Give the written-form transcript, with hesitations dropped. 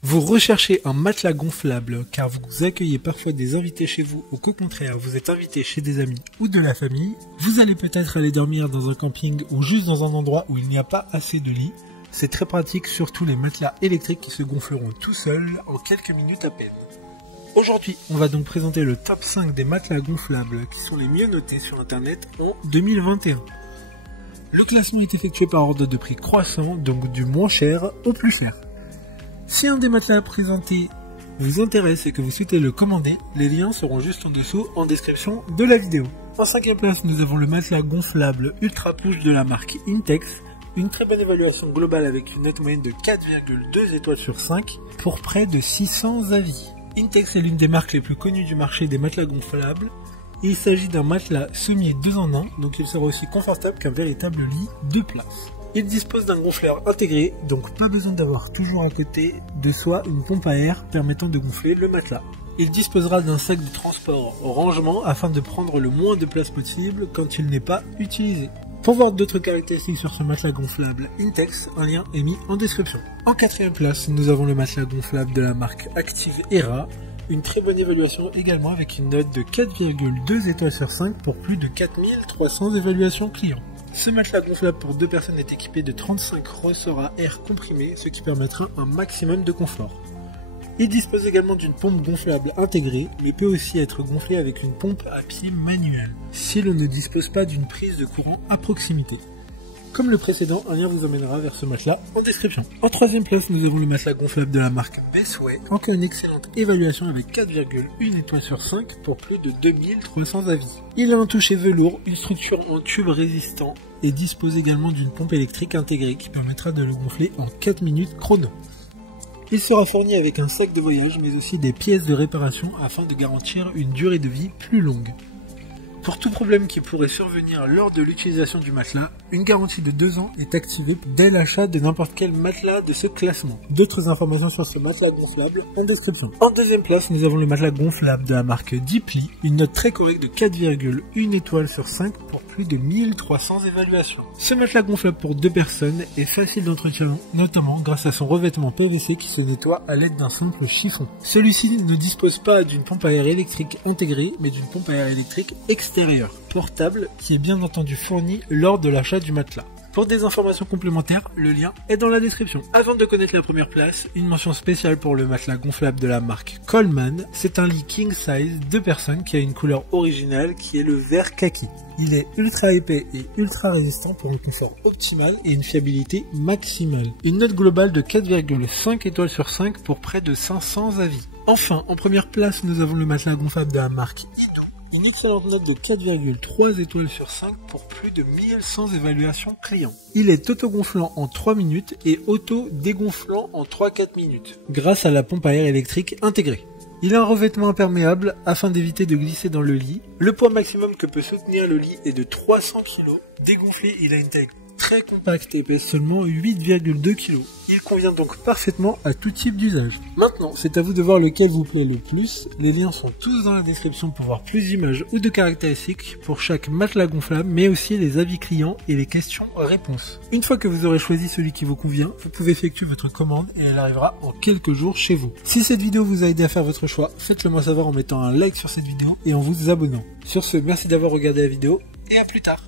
Vous recherchez un matelas gonflable car vous accueillez parfois des invités chez vous ou qu'au contraire vous êtes invité chez des amis ou de la famille. Vous allez peut-être aller dormir dans un camping ou juste dans un endroit où il n'y a pas assez de lits. C'est très pratique, surtout les matelas électriques qui se gonfleront tout seuls en quelques minutes à peine. Aujourd'hui, on va donc présenter le top 5 des matelas gonflables qui sont les mieux notés sur internet en 2021. Le classement est effectué par ordre de prix croissant, donc du moins cher au plus cher. Si un des matelas présentés vous intéresse et que vous souhaitez le commander, les liens seront juste en dessous en description de la vidéo. En 5e place, nous avons le matelas gonflable Ultra Push de la marque Intex. Une très bonne évaluation globale avec une note moyenne de 4,2 étoiles sur 5 pour près de 600 avis. Intex est l'une des marques les plus connues du marché des matelas gonflables. Il s'agit d'un matelas semi 2 en 1, donc il sera aussi confortable qu'un véritable lit de place. Il dispose d'un gonfleur intégré, donc pas besoin d'avoir toujours à côté de soi une pompe à air permettant de gonfler le matelas. Il disposera d'un sac de transport au rangement afin de prendre le moins de place possible quand il n'est pas utilisé. Pour voir d'autres caractéristiques sur ce matelas gonflable Intex, un lien est mis en description. En 4e place, nous avons le matelas gonflable de la marque Active Era. Une très bonne évaluation également avec une note de 4,2 étoiles sur 5 pour plus de 4300 évaluations clients. Ce matelas gonflable pour 2 personnes est équipé de 35 ressorts à air comprimé, ce qui permettra un maximum de confort. Il dispose également d'une pompe gonflable intégrée, mais peut aussi être gonflé avec une pompe à pied manuelle, si l'on ne dispose pas d'une prise de courant à proximité. Comme le précédent, un lien vous emmènera vers ce matelas en description. En 3e place, nous avons le matelas gonflable de la marque Bestway, encore une excellente évaluation avec 4,1 étoiles sur 5 pour plus de 2300 avis. Il a un toucher velours, une structure en tube résistant et dispose également d'une pompe électrique intégrée qui permettra de le gonfler en 4 minutes chrono. Il sera fourni avec un sac de voyage mais aussi des pièces de réparation afin de garantir une durée de vie plus longue. Pour tout problème qui pourrait survenir lors de l'utilisation du matelas, une garantie de 2 ans est activée dès l'achat de n'importe quel matelas de ce classement. D'autres informations sur ce matelas gonflable en description. En 2e place, nous avons le matelas gonflable de la marque Deeply, une note très correcte de 4,1 étoiles sur 5 pour plus de 1300 évaluations. Ce matelas gonflable pour 2 personnes est facile d'entretien, notamment grâce à son revêtement PVC qui se nettoie à l'aide d'un simple chiffon. Celui-ci ne dispose pas d'une pompe à air électrique intégrée, mais d'une pompe à air électrique extérieure, portable, qui est bien entendu fournie lors de l'achat du matelas. Pour des informations complémentaires, le lien est dans la description. Avant de connaître la première place, une mention spéciale pour le matelas gonflable de la marque Coleman. C'est un lit king size 2 personnes qui a une couleur originale qui est le vert kaki. Il est ultra épais et ultra résistant pour un confort optimal et une fiabilité maximale. Une note globale de 4,5 étoiles sur 5 pour près de 500 avis. Enfin, en première place, nous avons le matelas gonflable de la marque Ido. Une excellente note de 4,3 étoiles sur 5 pour plus de 1100 évaluations clients. Il est auto-gonflant en 3 minutes et auto-dégonflant en 3-4 minutes, grâce à la pompe à air électrique intégrée. Il a un revêtement imperméable afin d'éviter de glisser dans le lit. Le poids maximum que peut soutenir le lit est de 300 kg. Dégonflé, il a une taille très compacte et pèse seulement 8,2 kg. Il convient donc parfaitement à tout type d'usage. Maintenant, c'est à vous de voir lequel vous plaît le plus. Les liens sont tous dans la description pour voir plus d'images ou de caractéristiques pour chaque matelas gonflable, mais aussi les avis clients et les questions-réponses. Une fois que vous aurez choisi celui qui vous convient, vous pouvez effectuer votre commande et elle arrivera en quelques jours chez vous. Si cette vidéo vous a aidé à faire votre choix, faites-le moi savoir en mettant un like sur cette vidéo et en vous abonnant. Sur ce, merci d'avoir regardé la vidéo et à plus tard.